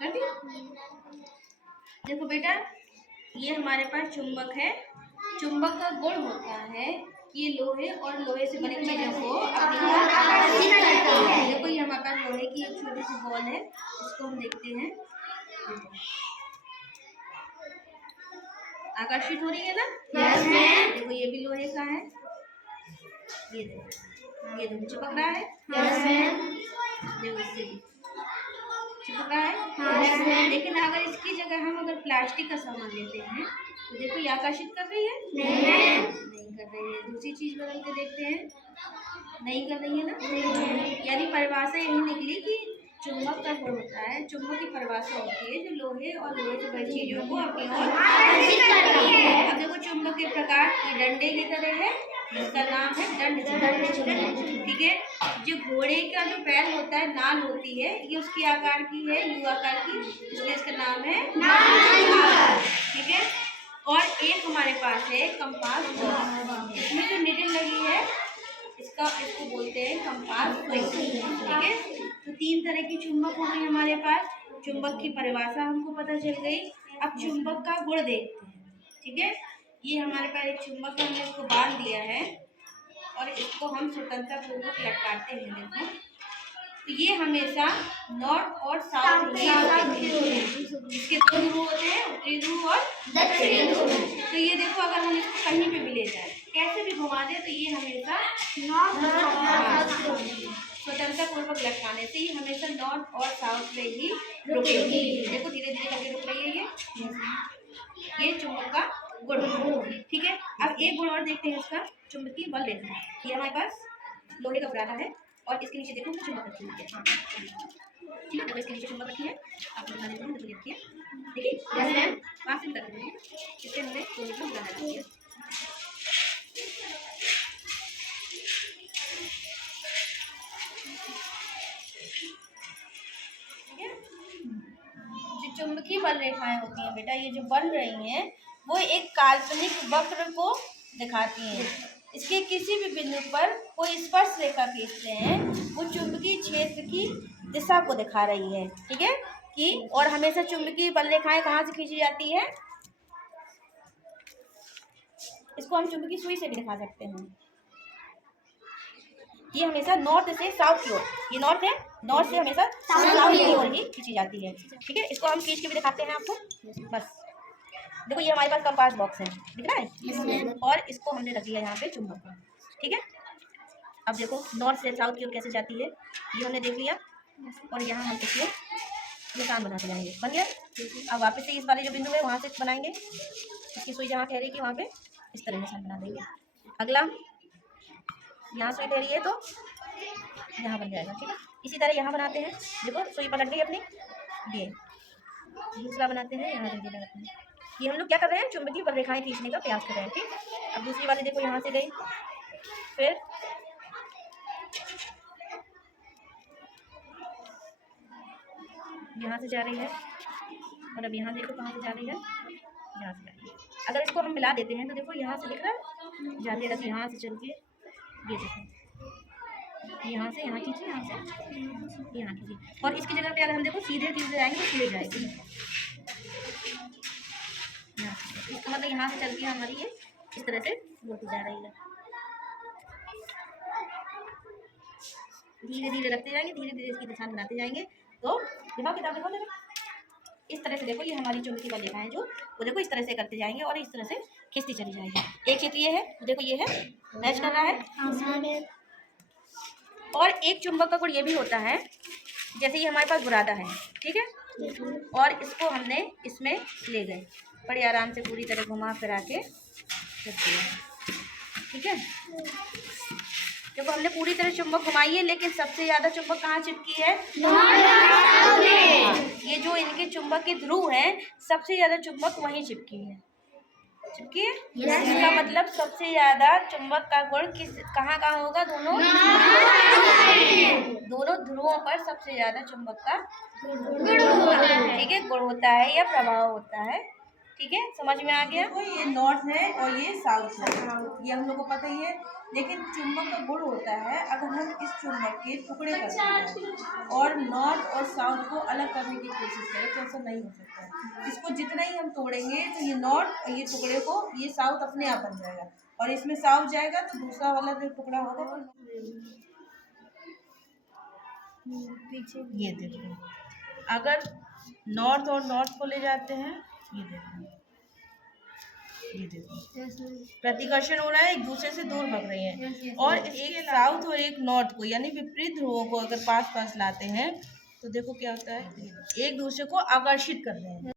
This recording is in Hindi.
कर दिया। देखो बेटा, ये हमारे पास चुंबक है। चुंबक का गुण होता है कि लोहे और लोहे से बनी चीजों को अपनी ओर आकर्षित करता है। देखो ये हमारे पास लोहे की एक छोटी सी बॉल है, इसको हम देखते हैं, आकर्षित हो रही है ना? Yes ma'am. देखो ये भी लोहे का है, ये देखो, ये देखो चिपक रहा है। Yes ma'am. देखो इससे भी चिपक रहा है। Yes ma'am. लेकिन अगर इसकी जगह हम अगर प्लास्टिक का सामान लेते हैं तो देखो ये आकर्षित कर रही है? नहीं कर रही है। दूसरी चीज बदल के देखते हैं, नहीं कर रही है ना? यानी परिभाषा यही निकली कि चुंबक का गुण होता है, चुंबक की परिभाषा होती है जो लोहे और लोहे से बनी चीजों को अपनी ओर आकर्षित करती है। अब देखो चुंबक के प्रकार, ये डंडे की तरह है, इसका नाम है दंड चुंबक। ठीक है। जो घोड़े का जो पैर होता है, नाल होती है, ये उसकी आकार की है, यू आकार की, इसलिए इसका नाम है नाल। ठीक है। और एक हमारे पास है कंपास बॉक्स, इसमें जो निडल लगी है इसको बोलते हैं कंपास बॉक्स। ठीक है। तो 3 तरह की चुंबक हो गई हमारे पास। चुंबक की परिभाषा हमको पता चल गई। अब चुंबक का गुण देखते हैं। ठीक है। ये हमारे पास एक चुंबक, हमने इसको बांध दिया है और इसको हम स्वतंत्रता पूर्वक लटकाते हैं। देखो, तो ये हमेशा नॉर्थ और साउथ इसके 2 ध्रुव होते हैं, उत्तरी ध्रुव और दक्षिणी ध्रुव। तो ये देखो, अगर हम इसको कहीं पे भी ले जाए, कैसे भी घुमा दे, तो ये हमेशा स्वतंत्रता पूर्वक लटकाने से ये हमेशा नॉर्थ और साउथ में ही रुकेगी। देखो धीरे धीरे करके रुक रही है ये चुंबक का गुण। ठीक है। अब एक गुण और देखते हैं इसका, चुंबकीय बल लेना है। ये हमारे पास लोहे का बुरादा है और इसके नीचे देखो चुंबक रखी हुई है। ठीक है। देखो इसके नीचे चुंबक रखी है, आप बता देते हैं, देखो रखी है, देखिए वहाँ से कर देते हैं, इससे हमने लोहे का बुरादा रखी है। जो चुंबकीय बल रेखाएं होती हैं बेटा, ये जो बन रही हैं वो एक काल्पनिक वक्र को दिखाती हैं। इसके किसी भी बिंदु पर कोई स्पर्श रेखा खींचते हैं, वो चुंबकीय क्षेत्र की दिशा को दिखा रही है। ठीक है। कि और हमेशा चुंबकीय बल रेखाएं कहाँ से खींची जाती है? इसको हम चुंबकीय सुई से भी दिखा सकते हैं। ये हमेशा नॉर्थ से साउथ की ओर, ये नॉर्थ है, नॉर्थ से हमेशा साउथ की ओर ही खींची जाती है। ठीक है। इसको हम खींच के भी दिखाते हैं आपको। बस देखो ये हमारे पास कंपास बॉक्स है, दिख रहा है? और इसको हमने रख दिया यहाँ पे चुंबक को। ठीक है। अब देखो नॉर्थ से साउथ की ओर कैसे जाती है, ये हमने देख लिया। और यहाँ हम इसको निशान बनाते जाएंगे। बन गया। अब वापस से इस वाले जो बिंदु है वहाँ से बनाएंगे, इसकी सुई जहाँ ठहरेगी वहाँ पे इस तरह निशान बना देंगे। अगला यहाँ सुई ठहरी है तो यहाँ बन जाएगा। ठीक है। इसी तरह यहाँ बनाते हैं, देखो सुई पलट गई अपनी, ये दूसरा बनाते हैं, यहाँ जल्दी लगाते हैं। ये हम लोग क्या कर रहे हैं? चुंबकीय बल रेखाएं खींचने का प्रयास कर रहे हैं। ठीक। अब दूसरी वाली देखो यहाँ से गई, फिर यहाँ से जा रही है, और अब यहाँ देखो कहाँ से जा रही है, यहाँ से जा रही है। अगर इसको हम मिला देते हैं तो देखो यहाँ से दिख रहा है, जाते रहते यहाँ से चल के ये देखो, यहाँ से यहाँ खींचिए, यहाँ से यहाँ खींचिए, और इसकी जगह पे अगर हम देखो सीधे सीधे जाएंगे तो सीधे जाएगी। इसका मतलब यहाँ से चल के हमारी ये इस तरह से घूमती जा रही है। धीरे धीरे रखते जाएंगे, धीरे धीरे इसकी निशान बनाते जाएंगे। तो दिमाग किताब देखो ना, इस तरह से देखो ये हमारी चुंबकीय बल रेखाएं जो, वो देखो इस तरह से करते जाएंगे और इस तरह से खींचती चली जाएगी। एक क्षेत्र ये है, देखो ये है, मैच कर रहा है। और एक चुंबक का गुण ये भी होता है, जैसे ये हमारे पास बुरादा है, ठीक है, और इसको हमने इसमें ले गए, बड़े आराम से पूरी तरह घुमा फिरा के रख दिया। ठीक है। देखो हमने पूरी तरह चुंबक घुमाई है, लेकिन सबसे ज्यादा चुंबक कहाँ चिपकी है? ये जो इनके चुंबक के ध्रुव हैं, सबसे ज्यादा चुंबक वहीं चिपकी है, चिपकी है। इसका मतलब सबसे ज्यादा चुंबक का गुण किस कहाँ होगा? दोनों ध्रुवों पर सबसे ज्यादा चुंबक का गुण होता है। ठीक है, गुण होता है या प्रभाव होता है। ठीक है, समझ में आ गया। देखो ये नॉर्थ है और ये साउथ है, ये हम लोग को पता ही है। लेकिन चुंबक का गुण होता है, अगर हम इस चुंबक के टुकड़े करते हैं और नॉर्थ और साउथ को अलग करने की कोशिश करें तो ऐसा नहीं हो सकता है। इसको जितना ही हम तोड़ेंगे तो ये नॉर्थ और ये टुकड़े को ये साउथ अपने आप बन जाएगा, और इसमें साउथ जाएगा तो दूसरा वाला जो टुकड़ा होगा वो पीछे ये देखो, अगर नॉर्थ और नॉर्थ को ले जाते हैं, ये देखो, ये देखो प्रतिकर्षण हो रहा है, एक दूसरे से दूर भग रहे हैं। और एक साउथ और एक नॉर्थ को यानी विपरीत ध्रुवों को अगर पास पास लाते हैं तो देखो क्या होता है, एक दूसरे को आकर्षित कर रहे हैं।